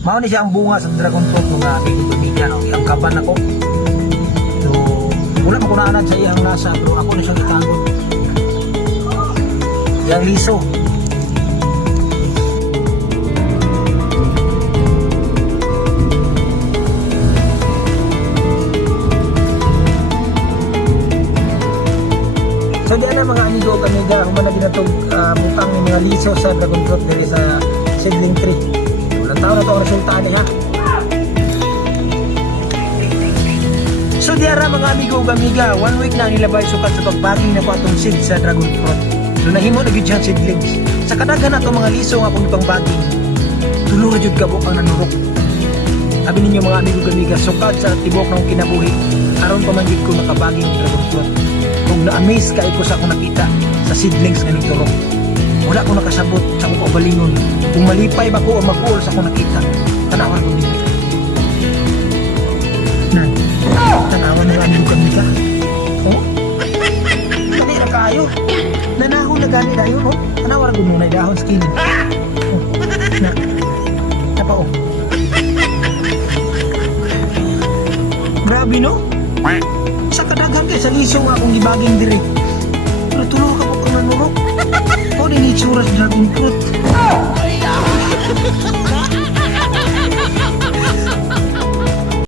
Mao ni siya ang bunga sa dragon fruit mga amigo kaibigan. Ang kaban ako. So, wala mo kunaanan sa iyang lasa pero ako na siyang itanggol. Yang liso. So diyan na mga amigo kamiga, humana ginatog butang ng mga liso sa dragon fruit diri sa seedling tree. Walang tao na ito ang resulta niya. So diara mga amigo kamiga, 1 week na ang nilabay sukat sa pagbaging na po atong seed sa dragon fruit. So nahimo na gyud siya seedlings. Sa kadaghan nato mga liso nga akong ipangbaging, tulo ra jud kabuk ang nanurok. Sabi ninyo mga amigo kamiga, sukat sa tibok ng kinabuhi, aron pa man gid ko nakabaging dragon fruit. Kung na-amaze ka ko sa akong nakita sa seedlings nga nagturok. Wala ko nakasabot sa akong kaugalingon. Kung malipay ba ko o mag-uol sa akong nakita, tanawan ko nito. Tanawan na lang yung kamika. Oh? Dali na kayo. Nanahon na gani na yun, oh. Tanawan ko muna yung dahon skin. Oh. Na. Tapa, oh. Grabe, no? Sa kadaghan kay sa liso nga akong gibaging diri. Pero tulo ka po kang nanurok. O din itsura sa dragon fruit.